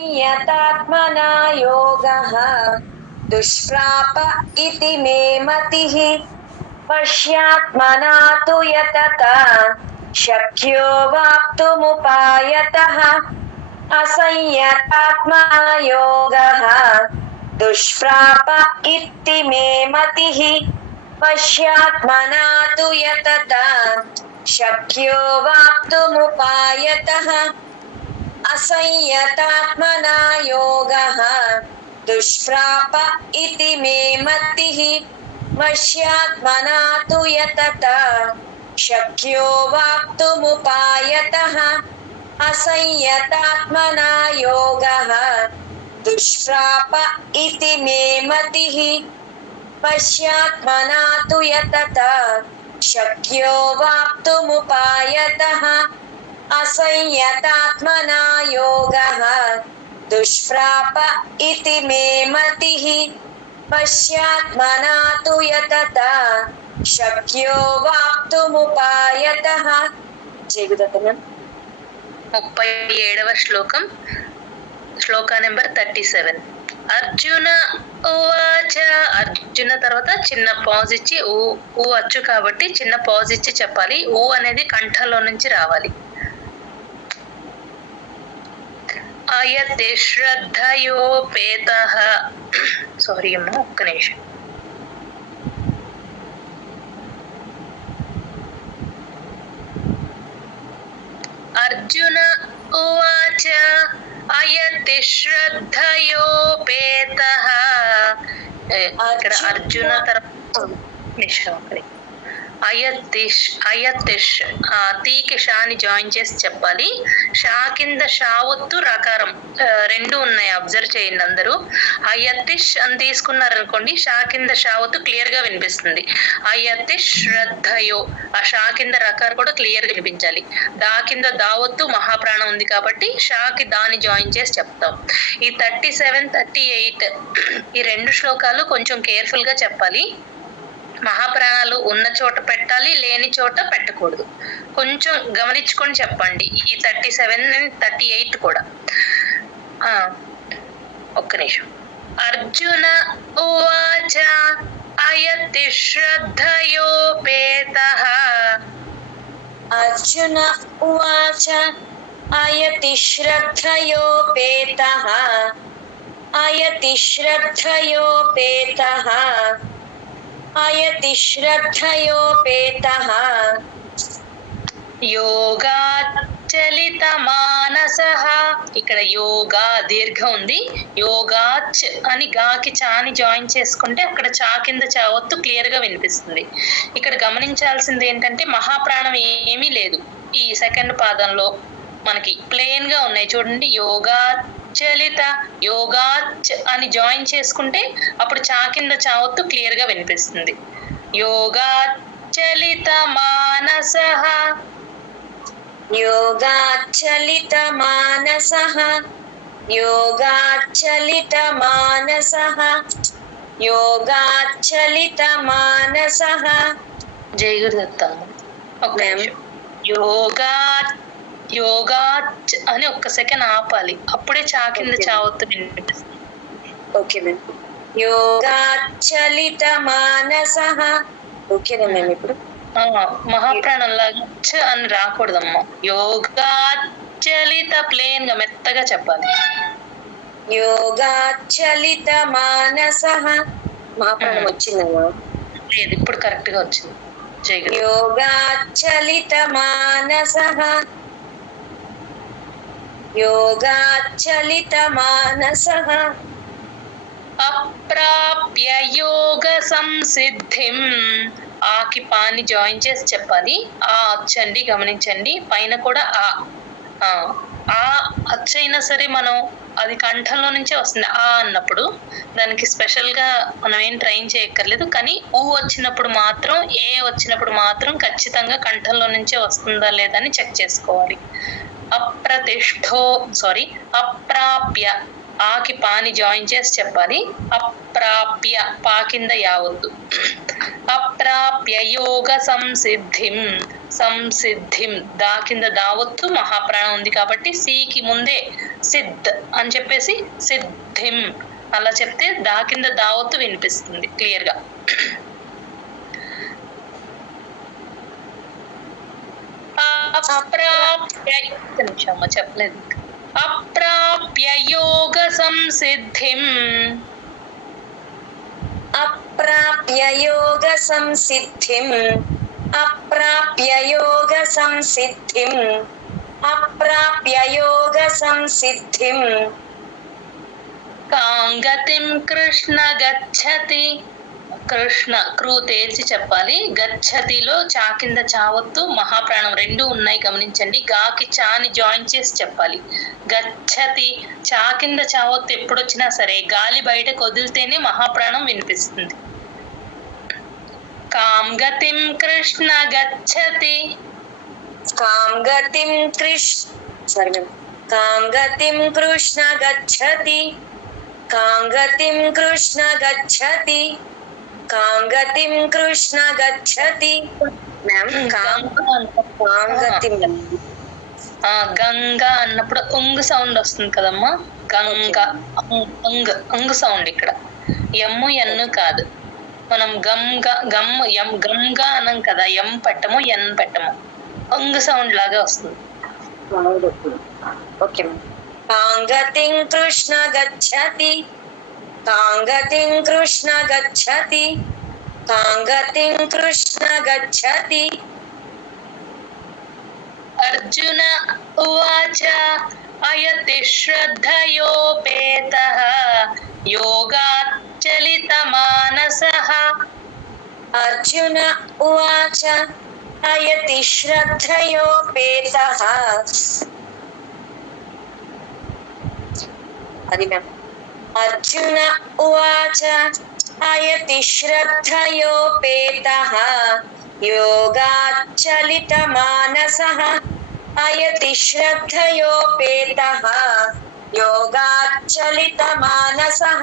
यतात्मना योगः दुष्प्राप इति मे मतिः पश्यात्मना तु यतता शक्यो वाप्तुमुपायतः असंयतात्मा योगः दुष्प्राप इति मे मतिः पश्यात्मना तु यतता शक्यो वाप्तुमुपायतः असंयतात्मना योगः दुष्प्राप इति मे मतिः वश्यात्मना तु यतता शक्यो वाप्तुमुपायतः असंयतात्मना योगः दुष्प्राप इति मे मतिः वश्यात्मना तु यतता शक्यो वाप्तुमुपायतः असंयतात्मना योगः दुष्प्राप इति मे मतिः पश्यात्मना तु यतता शक्यो वाप्तुमुपायतः। జయగుదత్తమ్మ 37వ శ్లోకం శ్లోక నెంబర్ 37. అర్జున ఉవాచ. అర్జున తర్వాత చిన్న పాజ్ ఇచ్చి ఊ అచ్చు కాబట్టి చిన్న పాజ్ ఇచ్చి చెప్పాలి. ఊ అనేది కంఠంలో నుంచి రావాలి. అయతే శ్రద్ధయోపేతః. సారీ అమ్మా, ఒక్క నిమిషం. అర్జున ఉవాచ అయతి శ్రద్ధయోపేతః. ఇక్కడ అర్జున తర్వాత అయతిష్ తీకి షాని జాయిన్ చేసి చెప్పాలి. షా కింద షావత్తు రకారం రెండు ఉన్నాయి, అబ్జర్వ్ చేయండి అందరూ. అయతిష్ అని తీసుకున్నారనుకోండి, షా కింద షావత్తు క్లియర్ గా వినిపిస్తుంది. అయతిష్ శ్రద్ధయో, ఆ షా కింద రకారం కూడా క్లియర్ గా వినిపించాలి. దా కింద దావత్తు మహాప్రాణం ఉంది కాబట్టి షాకి దాని జాయిన్ చేసి చెప్తాం. ఈ 37, 38 ఈ రెండు శ్లోకాలు కొంచెం కేర్ఫుల్ గా చెప్పాలి. మహాప్రాణాలు ఉన్న చోట పెట్టాలి, లేని చోట పెట్టకూడదు. కొంచెం గమనించుకొని చెప్పండి. ఈ 37 and 38 కూడా. ఒక్క నిమిషం. అర్జున ఉవాచ అయతి శ్రద్ధయోపేతః. అర్జున ఉవాచ అయతి శ్రద్ధయోపేతః. అయతి శ్రద్ధయోపేతః. అయతి శ్రద్ధయోపేతః. యోగాచలిత మానసః. ఇక్కడ యోగా దీర్ఘ ఉంది. యోగాచ్ అని గాకి చాని జాయిన్ చేసుకుంటే అక్కడ చా కింద చావత్తు క్లియర్ గా వినిపిస్తుంది. ఇక్కడ గమనించాల్సింది ఏంటంటే మహాప్రాణం ఏమీ లేదు. ఈ సెకండ్ పాదంలో మనకి ప్లెయిన్ గా ఉన్నాయి చూడండి. యోగాచలిత, యోగాచ్ అని జాయిన్ చేసుకుంటే అప్పుడు చా కింద చావత్తు క్లియర్ గా వినిపిస్తుంది. యోగాచలిత మానసః. యోగాచలిత మానసః. యోగాచలిత మానసః. యోగాచలిత మానసః. జై గురుదత్త. యోగాచ్ అని ఒక్క సెకండ్ ఆపాలి, అప్పుడే చా కింద చావత్తు వినిపిస్తుంది. Okay ma'am. యోగాచలిత మానసః. ఓకేనా మ్యామ్? ఇప్పుడు మహాప్రాణం లాగా చ అని రాకూడదమ్మా. యోగాచలిత ప్లేన్ గా మెత్తగా చెప్పాలి. యోగాచలిత మానసః. మహాప్రాణం వచ్చిందమ్మా? లేదు, ఇప్పుడు కరెక్ట్ గా వచ్చింది. యోగాచలిత మానసః. యోగాచలిత మానసః. అప్రాప్య యోగ సంసిద్ధిం. ఆకి పాని జాయిన్ చేసి చెప్పాలి. ఆ అచ్చండి, గమనించండి. పైన కూడా ఆ అచ్చైనా సరే మనం అది కంఠంలో నుంచే వస్తుంది. ఆ అన్నప్పుడు దానికి స్పెషల్ గా మనం ఏం ట్రైన్ చేయక్కర్లేదు. కానీ ఊ వచ్చినప్పుడు మాత్రం, ఏ వచ్చినప్పుడు మాత్రం ఖచ్చితంగా కంఠంలో నుంచే వస్తుందా లేదా అని చెక్ చేసుకోవాలి. అప్రాప్య ఆకి పాని జాయిన్ చేసి చెప్పాలి. అప్రాప్య పా కింద యావద్దు. అప్రాప్య యోగ సంసిద్ధిం. సంసిద్ధిం దా కింద దావత్తు మహాప్రాణం ఉంది కాబట్టి సికి ముందే సిద్ధ్ అని చెప్పేసి సిద్ధిం అలా చెప్తే దా కింద దావత్తు వినిపిస్తుంది క్లియర్ గా. నిమిషమ్మ చెప్పలేదు. అప్రాప్య యోగ సంసిద్ధిం అప్రాప్య యోగ సంసిద్ధిం అప్రాప్య యోగ సంసిద్ధిం అప్రాప్య యోగ సంసిద్ధిం కాంగతిం కృష్ణ గచ్చతి. కృష్ణ క్రూ తేల్చి చెప్పాలి. గచ్చతిలో చా కింద చావత్తు మహాప్రాణం రెండు ఉన్నాయి గమనించండి. గాకి చాని జాయిన్ చేసి చెప్పాలి. గచ్చతి చా కింద చావత్తు ఎప్పుడొచ్చినా సరే గాలి బయటకు వదిలితేనే మహాప్రాణం వినిపిస్తుంది. కాంగతిం కృష్ణ గచ్చతి కాంగతిం కాంగతిం కృష్ణ గచ్చతి కాంగతిం కృష్ణ గచ్చతి కాంగతిం కృష్ణ గచ్చతి. మ్యామ్ కాంగతిం గంగా అన్నప్పుడు ఉంగ్ సౌండ్ వస్తుంది కదమ్మా. గంగా ఉంగ్ సౌండ్ ఇక్కడ ఎమ్ము ఎన్ను కాదు. మనం గంగా అనం కదా, ఎం పెట్టము ఎన్ పెట్టము, ఉంగ్ సౌండ్ లాగా వస్తుంది. ఓకే. కాంగతిం కృష్ణ గచ్చతి కాంగతిం కృష్ణ గచ్చతి కాంగతిం కృష్ణ గచ్చతి. అర్జున ఉవాచ అయతి శ్రద్ధయోపేతః యోగాత్ చలితమానసః. అర్జున ఉవాచ అయతి శ్రద్ధయోపేతః. అది మ్యామ్. అర్జున ఉవాచ అయతి శ్రద్ధయోపేతః యోగాత్ చలితమానసః అయతి శ్రద్ధయోపేతః యోగాత్ చలితమానసః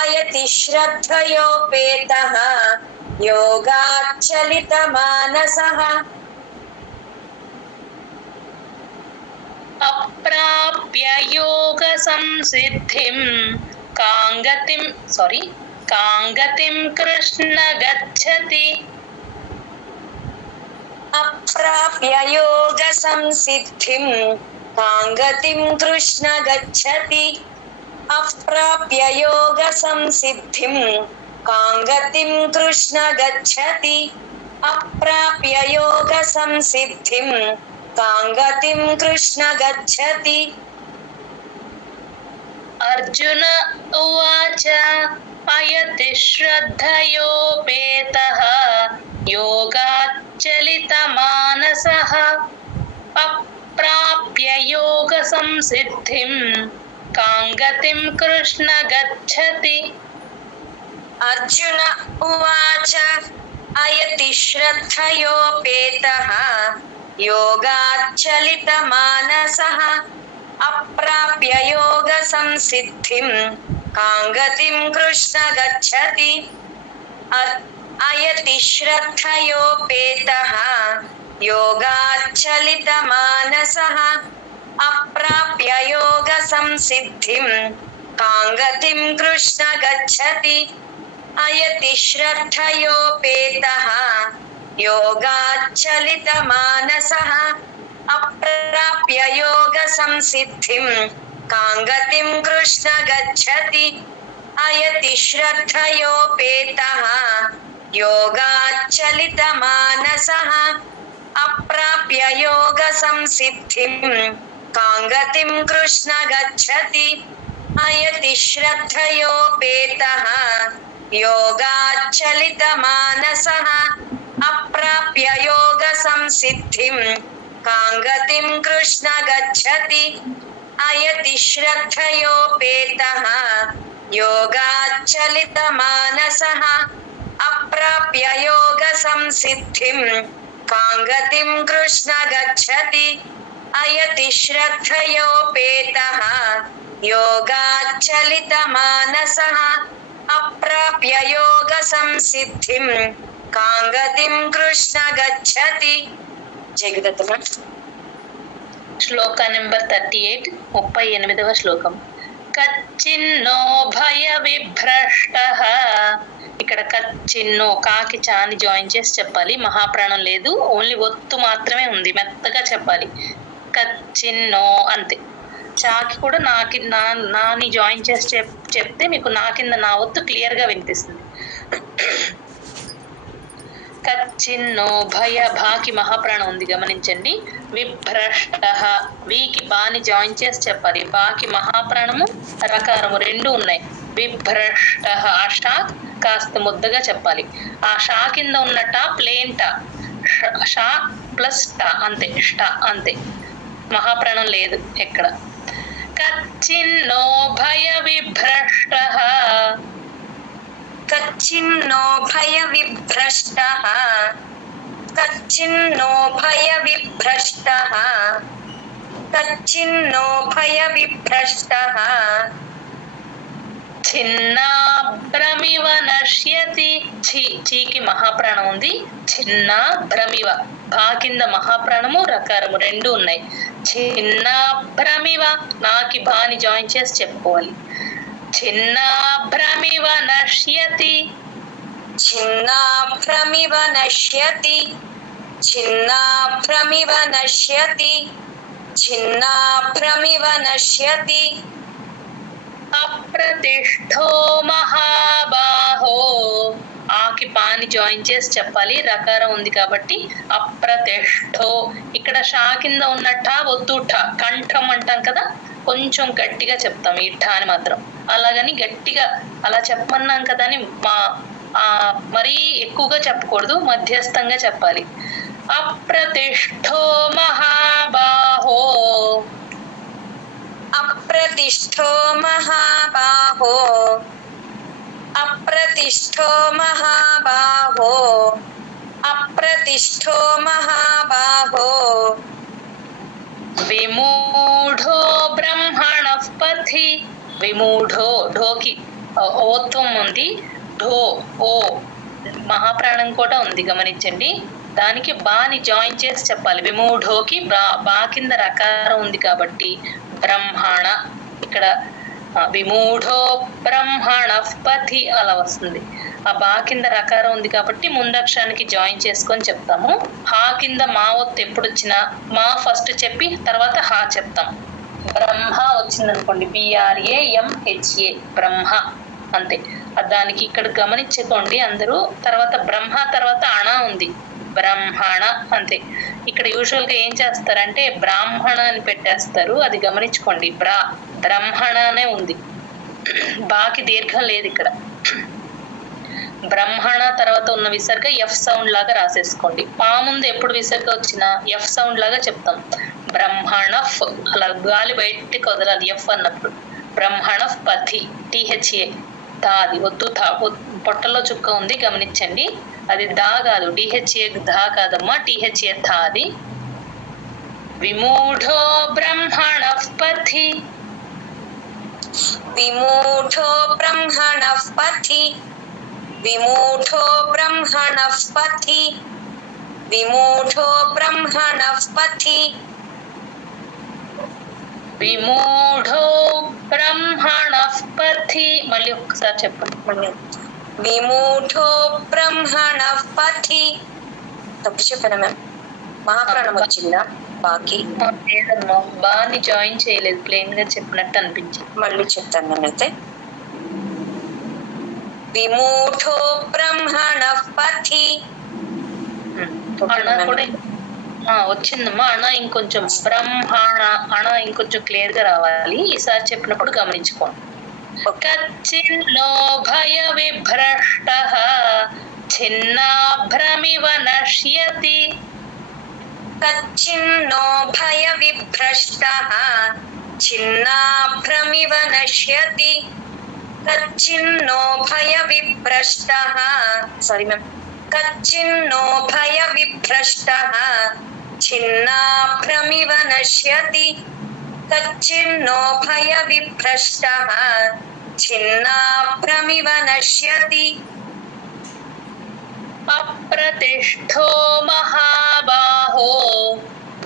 అయతి శ్రద్ధయోపేతః యోగాత్ చలితమానసః. అప్రాప్య యోగ సంసిద్ధిం కాంగతిం కృష్ణ గచ్చతి. అప్రాప్య యోగ సంసిద్ధిం కాంగతిం కృష్ణ గచ్చతి అప్రాప్య యోగ సంసిద్ధిం కాంగతిం కృష్ణ గచ్చతి అప్రాప్య యోగ సంసిద్ధిం కాంగతిం కృష్ణ గచ్చతి. అర్జున ఉవాచ అయతి శ్రద్ధయోపేతః యోగాత్ చలితమానసః అప్రాప్య యోగ సంసిద్ధిం కాంగతిం కృష్ణ గచ్చతి. అర్జున ఉవాచ అయతి శ్రద్ధయోపేతః యోగాత్ చలితమానసః అప్రాప్య యోగ సంసిద్ధిం కాంగతిం కృష్ణ గచ్చతి. అయతి శ్రద్ధయోపేతః యోగాత్ చలితమానసః అప్రాప్య యోగ సంసిద్ధిం కాంగతిం కృష్ణ గచ్చతి అయతి శ్రద్ధయోపేతః యోగాత్ చలితమానసః అప్రాప్య యోగ సంసిద్ధిం కాంగతిం కృష్ణ గచ్చతి అయతి శ్రద్ధయోపేతః యోగాత్ చలితమానసః అప్రాప్య యోగ సంసిద్ధిం కాంగతిం కృష్ణ గచ్చతి అయతి శ్రద్ధయోపేతః యోగాత్ చలితమానసః అప్రాప్య యోగ సంసిద్ధిం కాంగతిం కృష్ణ గచ్చతి అయతి శ్రద్ధయోపేతః యోగాత్ చలితమానసః అప్రాప్య యోగ సంసిద్ధిం కాంగతిం కృష్ణ గచ్చతి అయతి శ్రద్ధయోపేతః యోగాత్ చలితమానసః అప్రాప్య యోగ సంసిద్ధిం కాంగతిం కృష్ణ గచ్చతి. జగదత్తమ శ్లోక నెంబర్ 38, 38వ శ్లోకం. కచ్చిన్నో భయ విభ్రష్ట. ఇక్కడ కచ్చిన్నో కాకి చాని జాయిన్ చేసి చెప్పాలి. మహాప్రాణం లేదు, ఓన్లీ ఒత్తు మాత్రమే ఉంది, మెత్తగా చెప్పాలి. కచ్చిన్నో అంతే. చాకి కూడా నాని జాయిన్ చేసి చెప్తే మీకు నా కింద నా ఒత్తు క్లియర్ గా వినిపిస్తుంది. కచ్చిన్నో భయ భాకి మహాప్రాణం ఉంది గమనించండి. విభ్రష్ట వీకి బాని జాయిన్ చేసి చెప్పాలి. బాకి మహాప్రాణము రకారము రెండు ఉన్నాయి. విభ్రష్ట ఆ షా కాస్త ముద్దగా చెప్పాలి. ఆ షా కింద ఉన్న టా ప్లేన్ టా, షా ప్లస్ టా అంతే, షా అంతే, మహాప్రాణం లేదు ఎక్కడ. కచ్చిన్నో భయ విభ్రష్ట. కచ్చిన్నో భయ విభ్రష్ట. కచ్చిన్నో భయ విభ్రష్ట. కచ్చిన్నో భయ విభ్రష్ట. చిన్నాభ్రమివ నశ్యతి. చీకి మహాప్రాణం ఉంది. చిన్న భ్రమివ భా కింద మహాప్రాణము రకారము రెండు ఉన్నాయి. చిన్నాభ్రమివ నాకి బాని జాయిన్ చేసి చెప్పుకోవాలి. చిన్నాభ్రమివ నశ్యతి. చిన్నాభ్రమివ నశ్యతి. చిన్నాభ్రమివ నశ్యతి. చిన్నాభ్రమివ నశ్యతి. అప్రతిష్ఠో మహాబాహో. ఆకి పాని జాయిన్ చేసి చెప్పాలి. రకారం ఉంది కాబట్టి అప్రతిష్ఠో. ఇక్కడ షా కింద ఉన్నట్ట ఒత్తు ఠ, కంఠం అంటాం కదా, కొంచెం గట్టిగా చెప్తాం ఈ ఠ అని మాత్రం. అలాగని గట్టిగా అలా చెప్పమన్నాం కదా అని మరీ ఎక్కువగా చెప్పకూడదు, మధ్యస్థంగా చెప్పాలి. అప్రతిష్ఠో మహాబాహో. అప్రతిష్ఠో మహాబాహో. అప్రతిష్ఠో మహాబాహో. అప్రతిష్ఠో మహాబాహో. విమూఢో బ్రహ్మణః పథి. విమూఢో ఢోకి ఓత్వం ఉంది, ఢో ఓ మహాప్రాణం కూడా ఉంది గమనించండి. దానికి బాని జాయిన్ చేసి చెప్పాలి. విమూఢోకి బా కింద రకారం ఉంది కాబట్టి బ్రహ్మణ. ఇక్కడ విమూఢో బ్రహ్మణః పథి అలా వస్తుంది. ఆ బా కింద రకారం ఉంది కాబట్టి ముందక్షరానికి జాయిన్ చేసుకొని చెప్తాము. హా కింద మా ఒత్తు ఎప్పుడు వచ్చినా మా ఫస్ట్ చెప్పి తర్వాత హా చెప్తాం. బ్రహ్మ వచ్చిందనుకోండి, BRAMHA బ్రహ్మ అంతే. దానికి ఇక్కడ గమనించుకోండి అందరూ. తర్వాత బ్రహ్మ తర్వాత అణ ఉంది, బ్రహ్మణ అంతే. ఇక్కడ యూజువల్ గా ఏం చేస్తారంటే బ్రాహ్మణ అని పెట్టేస్తారు, అది గమనించుకోండి. బ్రహ్మణనే ఉంది, బాకి దీర్ఘం లేదు ఇక్కడ. బ్రహ్మణ తర్వాత ఉన్న విసర్గ ఎఫ్ సౌండ్ లాగా రాసేసుకోండి. పా ముందు ఎప్పుడు విసర్గ వచ్చినా ఎఫ్ సౌండ్ లాగా చెప్తాం. బ్రహ్మణఫ్ అలా గాలి బయటికి వదలాలి ఎఫ్ అన్నప్పుడు. బ్రహ్మణఫ్ పథి THA తాది వద్దు, పొట్టలో చుక్క ఉంది గమనించండి. అది దా కాదు, DHA ధా కాదమ్మా, THA తాది. విమూఢో బ్రహ్మణః పథి. విమూఢో బ్రహ్మణః పథి. విమూఢో బ్రహ్మణః పథి. విమూఢో బ్రహ్మణః పథి. విమూఢో బ్రహ్మణః పథి. మళ్ళీ ఒక్కసారి చెప్పండి. విమూఢో బ్రహ్మణః పథి. తప్పు చెప్పాను మ్యామ్. మహాప్రాణం వచ్చిందా బాకి? లేదమ్మా, బాని జాయిన్ చేయలేదు, ప్లెయిన్ గా చెప్పినట్టు అనిపించింది. మళ్ళీ చెప్తాను నేనైతే. విమూఢో బ్రహ్మణః పథి. అణ కూడా వచ్చిందమ్మా. అణ ఇంకొంచెం బ్రహ్మణ అణ ఇంకొంచెం క్లియర్ గా రావాలి. ఈసారి చెప్పినప్పుడు గమనించుకోండి. కచ్చిన్నో భయ విభ్రష్ట. చిన్నాభ్రమివ నశ్యతి. కచ్చిన్నో భయ విభ్రష్ట. చిన్నాభ్రమివ నశ్యతి. కచ్చిన్నో భయ విభ్రష్ట. Sorry ma'am. కచ్చిన్నో భయ విభ్రష్ట. చిన్నాభ్రమివ నశ్యతి. కచ్చిన్నో భయ విభ్రష్ట. చిన్నాభ్రమివ నశ్యతి. అప్రతిష్ఠో మహాబాహో.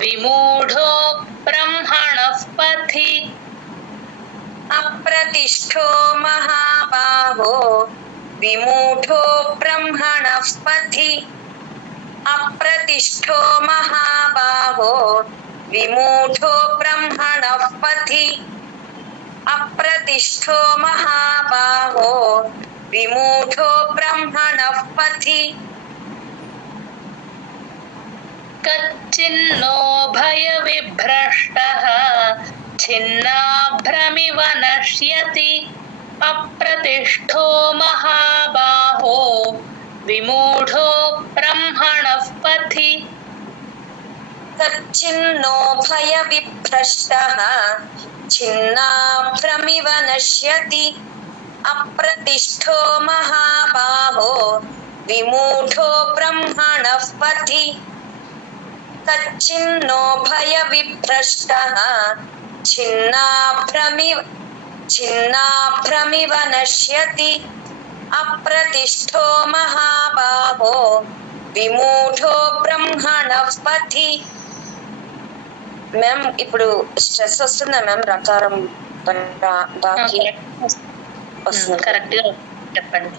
విమూఢో బ్రహ్మణః పథి అప్రతిష్ఠో మహాబాహో విమూఢో బ్రహ్మణః పథి అప్రతిష్ఠో మహాబాహో విమూఢో బ్రహ్మణః పథి అప్రతిష్ఠో మహాబాహో విమూఢో బ్రహ్మణః పథి కచ్చిన్నో భయ విభ్రష్టః ఛిన్నాభ్రమివ నశ్యతి అప్రతిష్ఠో మహాబాహో విమూఢో బ్రహ్మణః పథి కచ్చిన్నో భయ విభ్రష్టః ఛిన్నాభ్రమివ నశ్యతి అప్రతిష్ఠో మహాబాహో విమూఢో బ్రహ్మణః పథి కచ్చిన్నో భయ విభ్రష్టః ఛిన్నాభ్రమివ నశ్యతి అప్రతిష్ఠో మహాబాహో విమూఢో బ్రహ్మణః పథి. మ్యామ్ ఇప్పుడు స్ట్రెస్ వస్తుందా మ్యామ్? రకారం బాకీ వస్తుంది. కరెక్ట్ గా చెప్పండి.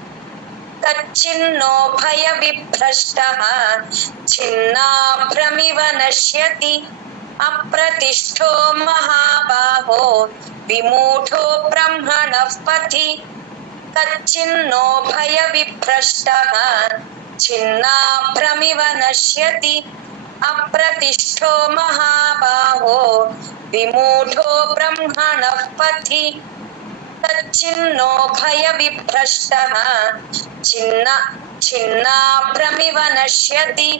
కచ్చిన్నో భయ విభ్రష్టః ఛిన్నాభ్రమివ నశ్యతి అప్రతిష్ఠో మహాబాహో విమూఢో బ్రహ్మణః పథి కచ్చిన్నో భయ విభ్రష్టః ఛిన్నాభ్రమివ నశ్యతి అప్రతిష్ఠో మహాబాహో విమూఢో బ్రహ్మణః పథి కచ్చిన్నో భయ విభ్రష్టః ఛిన్నాభ్రమివ నశ్యతి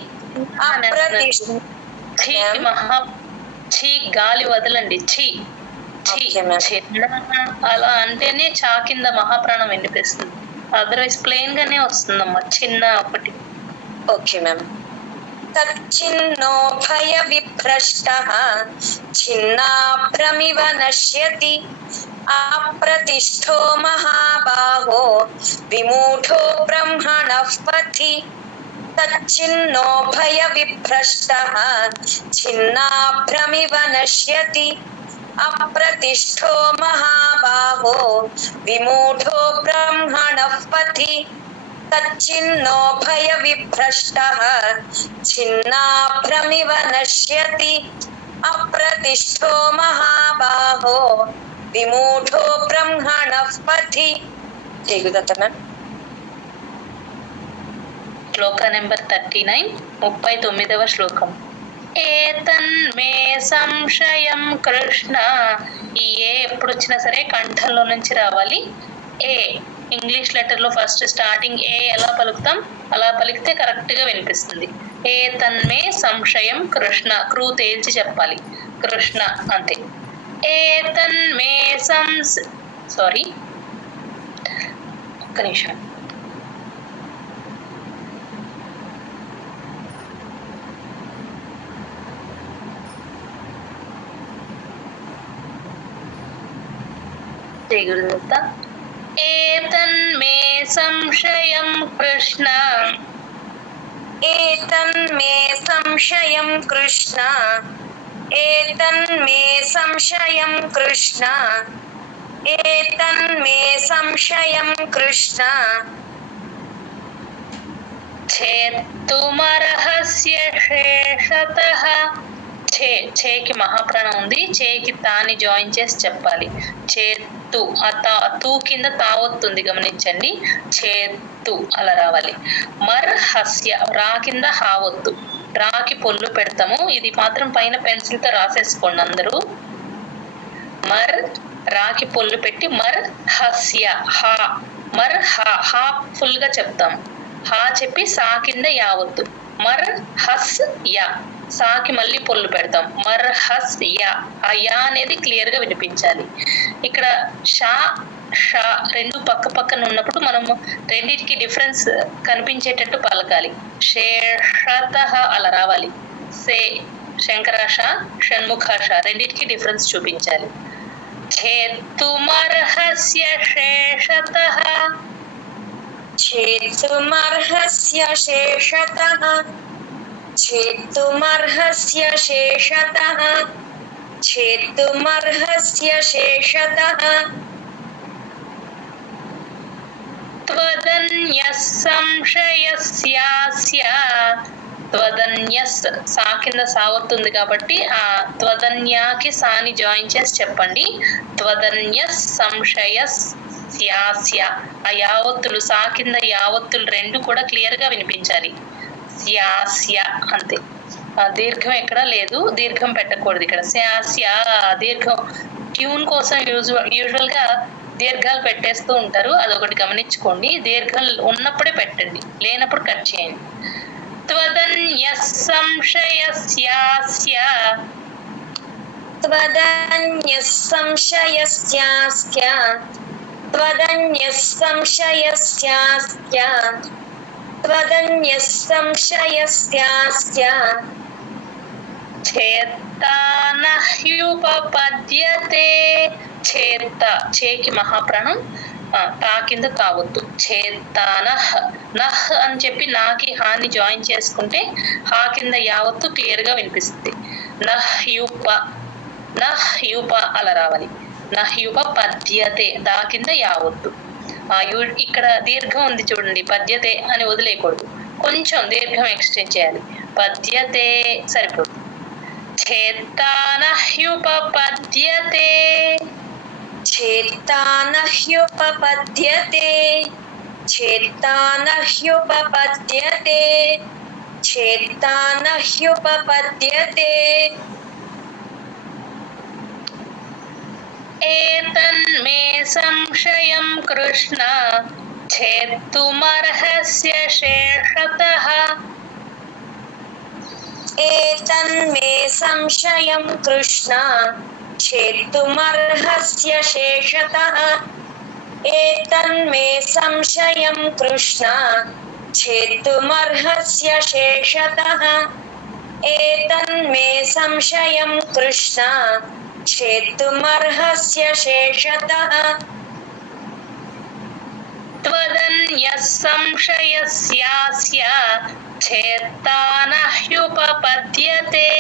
ఛీ గాలి వదలండి. ఛీ చిన్న అలా అంటేనే చా కింద మహాప్రాణం వినిపిస్తుంది. అదర్వైజ్ ప్లెయిన్ గానే వస్తుందమ్మా చిన్న ఒకటి. Okay ma'am. కచ్చిన్నో భయ విభ్రష్టః ఛిన్నాభ్రమివ నశ్యతి అప్రతిష్ఠో మహాబాహో విమూఢో బ్రహ్మణః పథి కచ్చిన్నో భయ విభ్రష్టః ఛిన్నాభ్రమివ నశ్యతి అప్రతిష్ఠో మహాబాహో విమూఢో బ్రహ్మణః పథి కచ్చిన్నో భయ విభ్రష్టః ఛిన్నాభ్రమివ నశ్యతి అప్రతిష్ఠో మహాబాహో విమూఢో బ్రహ్మణః పథి. జయగుదత్త మ్యామ్. శ్లోక నెంబర్ 39, 39వ శ్లోకం. ఏతన్మే సంశయం కృష్ణ. ఈ ఏ ఎప్పుడు వచ్చినా సరే కంఠంలో నుంచి రావాలి. ఏ ఇంగ్లీష్ లెటర్ లో ఫస్ట్ స్టార్టింగ్ ఏ ఎలా పలుకుతాం అలా పలికితే కరెక్ట్ గా వినిపిస్తుంది. ఏ తన్మే సంశయం కృష్ణ. క్రూ తేల్చి చెప్పాలి. కృష్ణ అంతే. ఏ తన్మే సారీ ఒక్క నిమిషం. జై గురుదత్త. ఏతన్మే సంశయం కృష్ణ. ఏతన్మే సంశయం కృష్ణ. ఏతన్మే సంశయం కృష్ణ. ఏతన్మే సంశయం కృష్ణ. చేత్తుమర్హస్య శేషతః. చేకి మహాప్రాణం ఉంది. చేకి తాని జాయిన్ చేసి చెప్పాలి. చేత్తు తూ కింద తావొత్తుంది గమనించండి. చేత్తు అలా రావాలి. మర్హస్య రా కింద హావొత్తు. రాకి పొల్లు పెడతాము. ఇది మాత్రం పైన పెన్సిల్ తో రాసేసుకోండి అందరూ. మర్ రాకి పొల్లు పెట్టి మర్ హస్య హా. మర్ హా ఫుల్ గా చెప్తాం. హా చెప్పి సా కింద యావొత్తు. మర్ హస్ యా. సాకి మళ్ళీ పొల్లు పెడతాం. మర్ హస్ యా. ఆ యా అనేది క్లియర్ గా వినిపించాలి. ఇక్కడ షా షా రెండు పక్క పక్కన ఉన్నప్పుడు మనము రెండింటికి డిఫరెన్స్ కనిపించేటట్టు పలకాలి. శేషతః అలా రావాలి. సే శంకరాష షణ్ముఖాష రెండింటికి డిఫరెన్స్ చూపించాలి. చేత్తుమర్హస్య శేషతః. చేతుమర్హస్య శేషతః. छेत्तुमर्हस्य शेषतः छेत्तुमर्हस्य शेषतः त्वदन्यः సంశయస్యాస్య త్వదన్యస్ సా కింద సావత్తుంది కాబట్టి ఆ త్వదన్యాకి సాని జాయిన్ చేసి చెప్పండి. త్వదన్యస్ సంశయస్యాస్య ఆ యావత్తులు సా కింద యావత్తులు రెండు కూడా క్లియర్ గా వినిపించాలి. స్యాస్య అంతే, దీర్ఘం ఎక్కడా లేదు, దీర్ఘం పెట్టకూడదు ఇక్కడ. స్యాస్య దీర్ఘం ట్యూన్ కోసం యూజువల్ గా దీర్ఘాలు పెట్టేస్తూ ఉంటారు, అదొకటి గమనించుకోండి. దీర్ఘాలు ఉన్నప్పుడే పెట్టండి, లేనప్పుడు కట్ చేయండి. త్వదన్యః సంశయస్యాస్య त्वदन्यः संशयस्यास्य त्वदन्यः संशयस्यास्य त्वदन्यः संशयस्यास्य చేత్తానహ్యుపపద్యతే. చేత్త చేకి మహాప్రాణం, తా కింద కావద్దు. చేత్తానహ్ నహ్ అని చెప్పి నాకి హాని జాయిన్ చేసుకుంటే హా కింద యావత్తు క్లియర్ గా వినిపిస్తుంది. నహ్యుప నహ్యుప అలా రావాలి. నహ్యుప పద్యతే దా కింద యావత్తు. ఇక్కడ దీర్ఘం ఉంది చూడండి, పద్యతే అని వదిలేయకూడదు, కొంచెం దీర్ఘం ఎక్స్టెండ్ చేయాలి. పద్యతే సరిపోతుంది. చేత్తానహ్యుపపద్యతే चेत्तानह्युपपद्यते चेत्तानह्युपपद्यते चेत्तानह्युपपद्यते एतन्मे संशयं कृष्ण छेत्तुमर्हस्य शेषतः. एतन्मे संशयं कृष्ण छेत्तुमर्हस्य शेषतः एतन्मे संशयं कृष्ण छेत्तुमर्हस्य शेषतः एतन्मे संशयं कृष्ण छेत्तुमर्हस्य शेषतः त्वदन्यः संशयस्यास्य छेत्तानह्युपपद्यते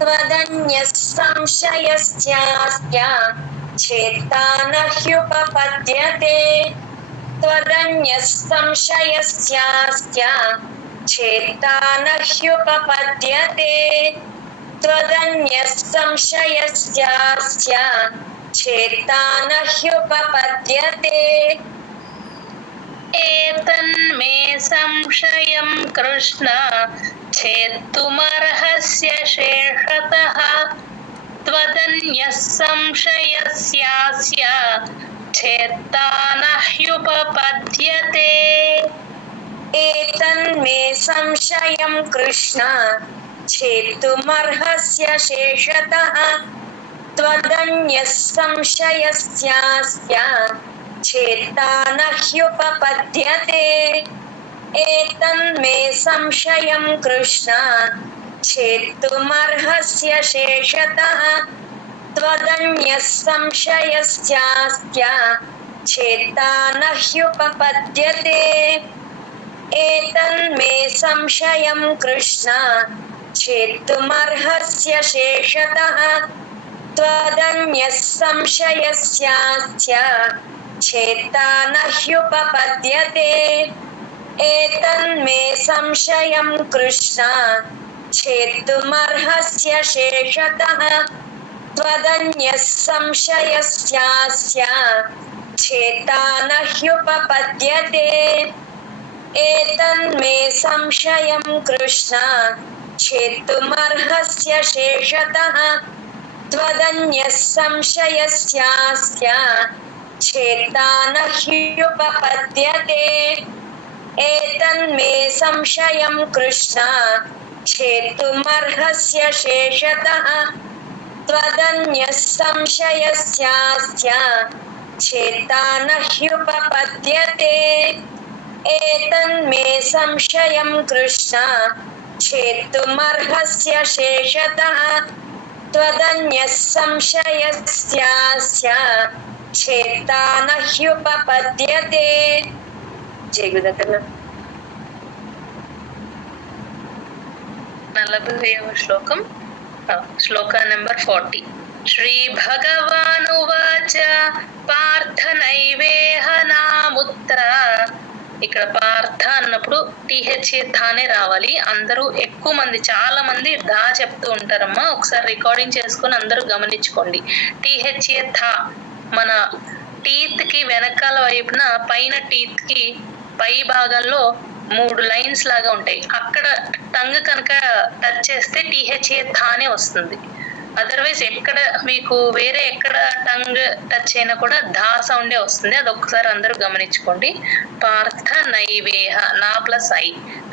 त्वदन्यः संशयस्यास्य छेत्तानह्युपपद्यते त्वदन्यः संशयस्यास्य छेत्तानह्युपपद्यते त्वदन्यः संशयस्यास्य छेत्तानह्युपपद्यते एतन्मे संशयं कृष्ण छेत्तुमर्हस्य शेषतः त्वदन्यः संशयस्यास्य छेत्तानह्युपपद्यते एतन्मे संशयं कृष्ण छेत्तुमर्हस्य शेषतः त्वदन्यः संशयस्यास्य छेत्तानह्युपपद्यते एतन्मे संशयं कृष्ण छेत्तुमर्हस्य शेषतः त्वदन्यः संशयस्यास्य छेत्तानह्युपपद्यते एतन्मे संशयं कृष्ण छेत्तुमर्हस्य शेषतः त्वदन्यः संशयस्यास्य छेत्तानह्युपपद्यते एतन्मे संशयं कृष्ण छेत्तुमर्हस्य शेषतः त्वदन्यः संशयस्यास्य छेत्तानह्युपपद्यते एतन्मे संशयं कृष्ण छेत्तुमर्हस्य शेषतः त्वदन्यः संशयस्यास्य छेत्तानह्युपपद्यते एतन्मे संशयं कृष्ण छेत्तुमर्हस्य शेषतः त्वदन्यः संशयस्यास्य छेत्तानह्युपपद्यते एतन्मे संशयं कृष्ण छेत्तुमर्हस्य शेषतः त्वदन्यः संशयस्यास्य छेत्तानह्युपपद्यते. जय गुरुदत्त. 40వ శ్లోకం, శ్లోక నెంబర్ 40. శ్రీ భగవానువాచ పార్థ నైవేహ నాముత్ర. ఇక్కడ పార్థ అన్నప్పుడు టీహెచ్ఏ థానే రావాలి. అందరూ ఎక్కువ మంది, చాలా మంది ధా చెప్తూ ఉంటారమ్మా. ఒకసారి రికార్డింగ్ చేసుకుని అందరూ గమనించుకోండి. టీహెచ్ఏ థా మన టీత్ కి వెనకాల వైపున పైన టీత్ కి పై భాగంలో 3 లైన్స్ లాగా ఉంటాయి. అక్కడ టంగ్ కనుక టచ్ చేస్తే టీహెచ్ఏ థానే వస్తుంది. అదర్వైజ్ ఎక్కడ మీకు వేరే ఎక్కడ టంగ్ టచ్ అయినా కూడా ధా సౌండే వస్తుంది. అది ఒక్కసారి అందరూ గమనించుకోండి. పార్థ నైవేహ, నా ప్లస్ ఐ,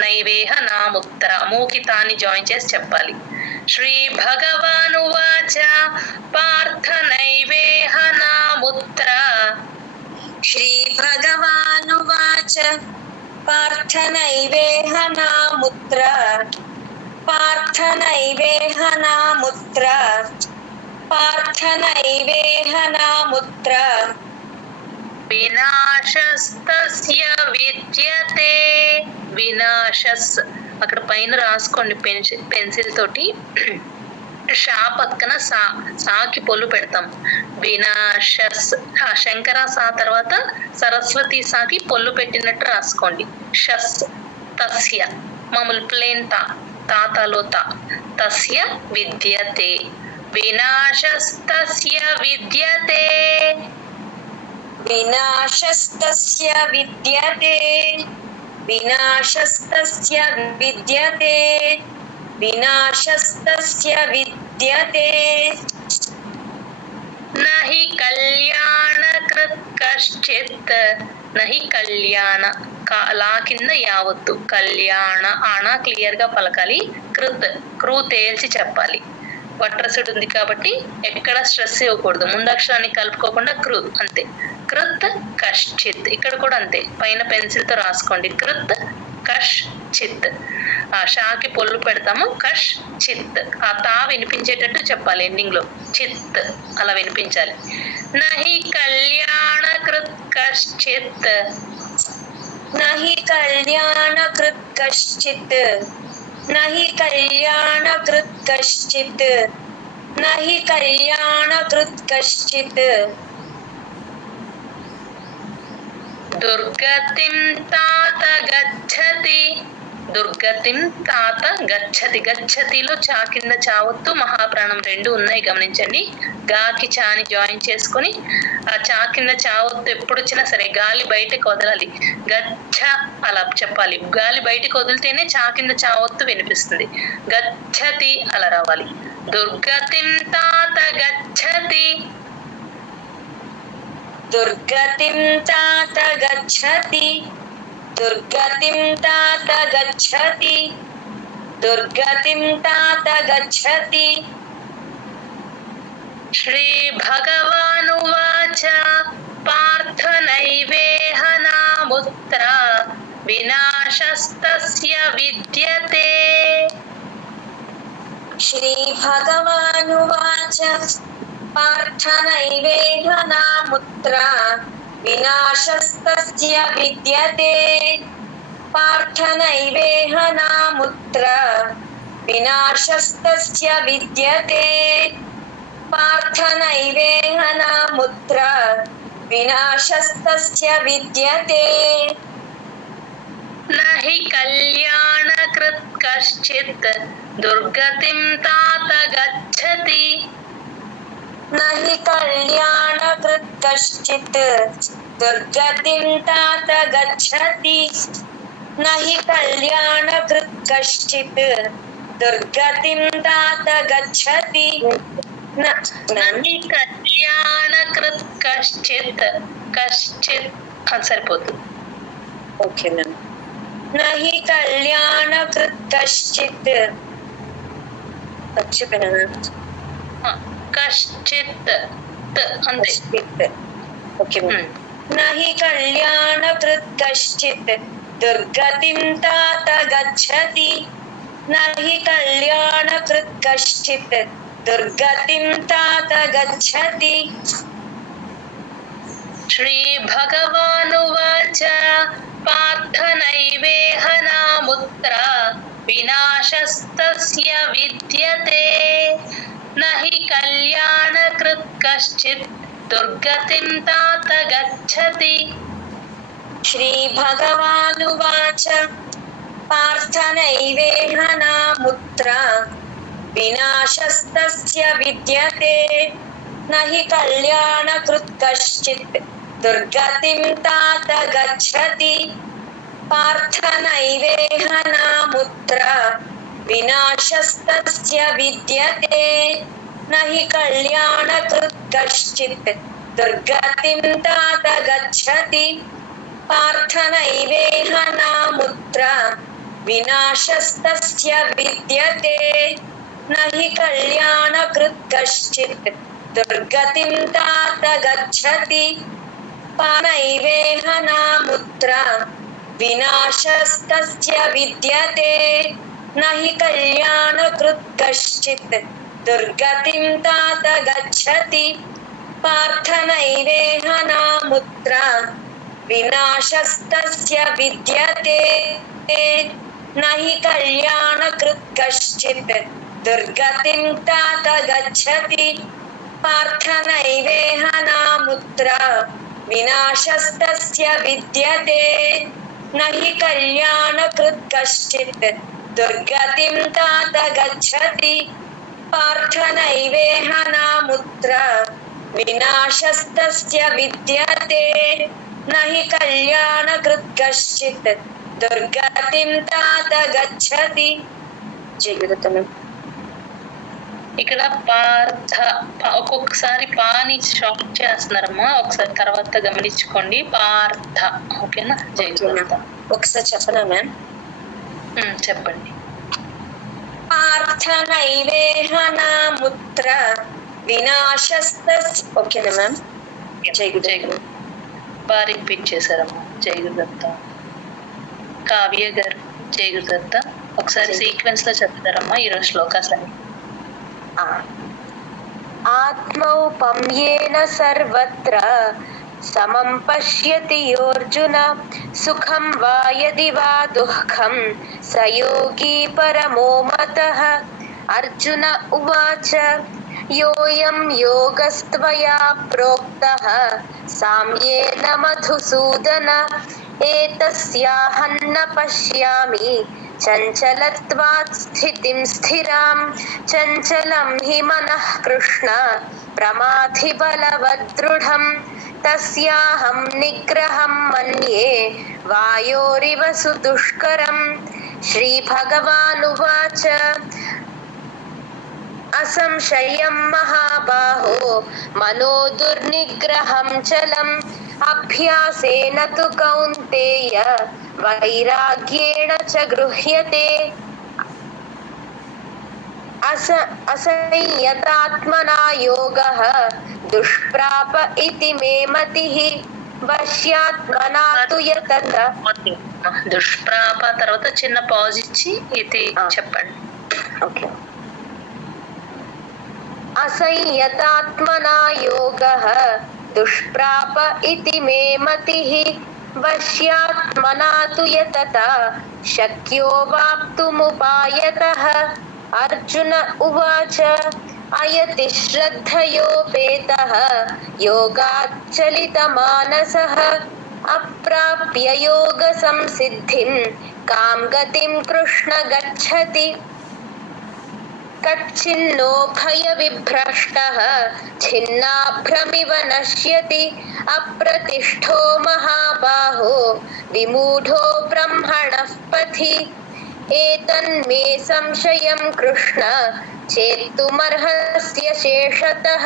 నైవేహ నాముత్తర, మూకి తాని జాయిన్ చేసి చెప్పాలి. శ్రీ భగవానువాచ పార్థ నైవేహ నాముత్ర. శ్రీ భగవానువాచ పార్థ నైవేహ నాముత్ర. పార్థ నైవేహ నాముత్ర. పార్థ నైవేహ నాముత్ర. వినాశస్తస్య విద్యతే. వినాశస్ అక్కడ పైన రాసుకోండి పెన్సిల్ తోటి. షా పక్కన సాకి పొల్లు పెడతాం. వినాశస్, ఆ శంకర సా తర్వాత సరస్వతి సాకి పొల్లు పెట్టినట్టు రాసుకోండి. షస్ తస్య, మామూలు ప్లేన్ తాతలో తా, తస్య విద్యతే. వినాశస్తస్య విద్యతే. వినాశస్తస్య విద్యతే. వినాశస్తస్య విద్యతే. వినాశస్తస్య విద్యతే. నహి కళ్యాణకృత్ కశ్చిత్. నహి కళ్యాణ, లా కింద యావత్తు, కళ్యాణ ఆనా క్లియర్ గా పలకాలి. కృత్, క్రూ తేల్చి చెప్పాలి. వట్రసుడు ఉంది కాబట్టి ఎక్కడ స్ట్రెస్ ఇవ్వకూడదు. ముందక్షరాన్ని కలుపుకోకుండా కృ అంతే. కృత్ కశ్చిత్, ఇక్కడ కూడా అంతే. పైన పెన్సిల్ తో రాసుకోండి. కృత్ కష్ చిత్. ఆ షాకి పొల్లు పెడతాము. కష్ చిత్, ఆ తా వినిపించేటట్టు చెప్పాలి. ఎండింగ్ లో చిత్ అలా వినిపించాలి. నహి కళ్యాణకృత్ కశ్చిత్. నహి కళ్యాణకృత్ కశ్చిత్. నహి కళ్యాణకృత్ కశ్చిత్. నహి కళ్యాణకృత్ కశ్చిత్. దుర్గతిం తాత గచ్చతి. దుర్గతిం తాత గచ్చతి. గచ్చతిలో చా కింద చావత్తు మహాప్రాణం 2 ఉన్నాయి, గమనించండి. గాకి చాని జాయిన్ చేసుకుని ఆ చా కింద చావత్తు ఎప్పుడు వచ్చినా సరే గాలి బయటకు వదలాలి. గచ్చ అలా చెప్పాలి. గాలి బయటకు వదిలితేనే చా కింద చావత్తు వినిపిస్తుంది. గచ్చతి అలా రావాలి. దుర్గతిం తాత గచ్చతి. దుర్గతిం తాత గచ్చతి. దుర్గతిం తాత గచ్చతి. దుర్గతిం తాత గచ్చతి. శ్రీ భగవానువాచ పార్థ నైవేహ నాముత్ర. వినాశస్తస్య విద్యతే. శ్రీ భగవానువాచ పార్థ నైవేహ నాముత్ర. వినాశస్తస్య విద్యతే. పార్థ నైవేహ నాముత్ర. వినాశస్తస్య విద్యతే. పార్థ నైవేహ నాముత్ర. వినాశస్తస్య విద్యతే. నహి కళ్యాణకృత్ కశ్చిత్ దుర్గతిం తాత గచ్చతి. నహి కళ్యాణకృత్ కశ్చిత్ దుర్గతిం తాత గచ్చతి. నహి కళ్యాణకృత్ కశ్చిత్ దుర్గతిం తాత గచ్చతి. నహి కళ్యాణకృత్ కశ్చిత్. కశ్చిత్ సరిపోతుంది. Okay ma'am. నహి కళ్యాణకృత్ కశ్చిత్ మర్చిపోయినా మ్యామ్. కశ్చిత్ అంతే. Okay ma'am. నహి కళ్యాణకృత్ కశ్చిత్ దుర్గతిం తాత గచ్చతి. నహి కళ్యాణకృత్ కశ్చిత్ దుర్గతిం తాత గచ్చతి. శ్రీ భగవానువాచ పార్థ నైవేహ నాముత్ర. వినాశస్తస్య విద్యతే నహి కళ్యాణకృత్ కశ్చిత్ దుర్గతిం తాత గచ్చతి. శ్రీభగవానువాచ పార్థ నైవేహ నాముత్ర వినాశస్తస్య విద్యతే నహి కళ్యాణకృత్ కశ్చిత్ దుర్గతిం తాత గచ్చతి. పార్థ నైవేహ నాముత్ర వినాశస్తస్య విద్యతే నహి కళ్యాణకృత్ కశ్చిత్ దుర్గతిం తాత గచ్చతి. పార్థ నైవేహ నాముత్ర వినాశస్తస్య విద్యతే నహి కళ్యాణకృత్ కశ్చిత్ దుర్గతిం తాత గచ్చతి. నైవేహ నాముత్ర వినాశస్తస్య విద్యతే నహి కళ్యాణకృత్ కశ్చిత్ దుర్గతిం తాత గచ్చతి. పార్థ నైవేహ నాముత్ర వినాశస్తస్య విద్యతే నహి కళ్యాణకృత్ కశ్చిత్ దుర్గతిం తాత గచ్చతి. పార్థ నైవేహ నాముత్ర వినాశస్తస్య విద్యతే నహి కళ్యాణకృత్ కశ్చిత్ దుర్గతిం తాత గచ్చతి. పార్థ నైవేహ నాముత్ర వినాశస్తస్య విద్యతే నహి కళ్యాణకృత్ కశ్చిత్ దుర్గతిం తాత గచ్చతి. జయగురుతనం. ఇక్కడ పార్థ ఒక్కొక్కసారి పాని షాప్ చేస్తున్నారమ్మా, ఒకసారి తర్వాత గమనించుకోండి. పార్థ, ఓకేనా? ఒకసారి చెప్పనా మ్యామ్? చెప్పండి. పార్థ నైవేహ నాముత్ర వినాశస్తస్య, ఓకేనా మ్యామ్? జయగురు బాగా రిపీట్ చేశారమ్మా. జయగురుదత్త. కావ్య గారు జయగురుదత్త ఒకసారి సీక్వెన్స్ లో చెప్తారమ్మా ఈరోజు శ్లోకాసని. ఆత్మౌపమ్యేన సర్వత్ర సమం పశ్యతి యోర్జున సుఖం వా యది వా దుఃఖం స యోగీ పరమో మతః. అర్జున ఉవాచ యోయం యోగస్త్వయా ప్రోక్తః సామ్యేన మధుసూదన ఏతస్యాహన్న పశ్యామి చంచలత్వాత్ స్థితిం స్థిరాం. చంచలం హి మనః కృష్ణ ప్రమాథి బలవదృఢం తస్యాహం నిగ్రహం మన్యే వాయోరివ సుదుష్కరం. శ్రీభగవానువాచ అసంశయం మహాబాహో మనో దుర్నిగ్రహం చలం అభ్యాసేన తు కౌంతేయ వైరాగ్యేణ చ గృహ్యతే. అసంయతాత్మనా యోగః దుష్ప్రాప ఇతి మే మతిః వశ్యాత్మనా తు యతత. దుష్ప్రాప తర్వాత చిన్న పాజ్ ఇచ్చి ఇది చెప్పండి. ఓకే. అసంయతాత్మనా యోగః దుష్ప్రాప ఇతి మే మతిః వశ్యాత్మనా తు యతత శక్యో వాప్తుముపాయతః. అర్జున ఉవాచ అయతి శ్రద్ధయోపేతః యోగాచ్చలితమానసః అప్రాప్య యోగ సంసిద్ధిం కాం గతిం కృష్ణ గచ్చతి. కచ్చిన్నో భయ విభ్రష్టః ఛిన్నాభ్రమివ నశ్యతి అప్రతిష్ఠో మహాబాహో విమూఢో బ్రహ్మణః పథి. ఏతన్మే సంశయం కృష్ణ చేత్తుమర్హస్య శేషతః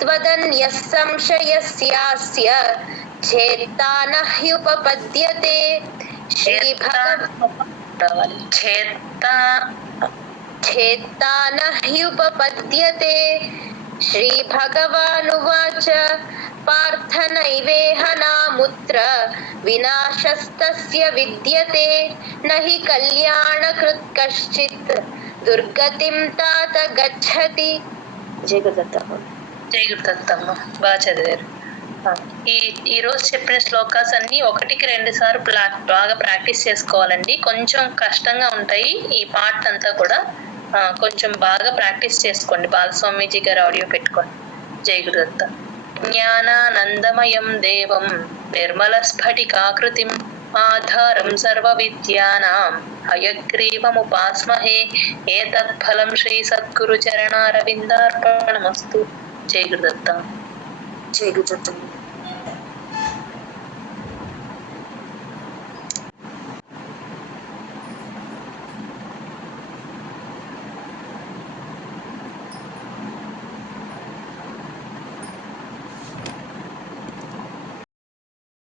త్వదన్యః సంశయస్యాస్య చేత్తా నహ్యుపపద్యతే. చేత్తా నహ్యుపపద్యతే. శ్రీభగవానువాచ పార్థ నైవేహ నాముత్ర వినాశస్తస్య విద్యతే నహి కళ్యాణకృత్ కశ్చిత్ దుర్గతిం తాత గచ్చతి. జయగురుదత్తమ్మ బాగా చదివారు. ఈ రోజు చెప్పిన శ్లోకాస్ అన్ని 1-2 సార్లు బాగా ప్రాక్టీస్ చేసుకోవాలండి. కొంచెం కష్టంగా ఉంటాయి ఈ పార్ట్ అంతా కూడా. కొంచెం బాగా ప్రాక్టీస్ చేసుకోండి. బాలస్వామీజీ గారు ఆడియో పెట్టుకోండి. జై గురుదత్త. జ్ఞానానందమయం దేవం నిర్మల స్ఫటికాకృతిం ఆధారం సర్వ విద్యానాం హయగ్రీవముపాస్మహే ఏతత్ఫలం శ్రీ సద్గురు చరణారవిందార్పణమస్తు. జై గురుదత్త. జై గురుదత్త.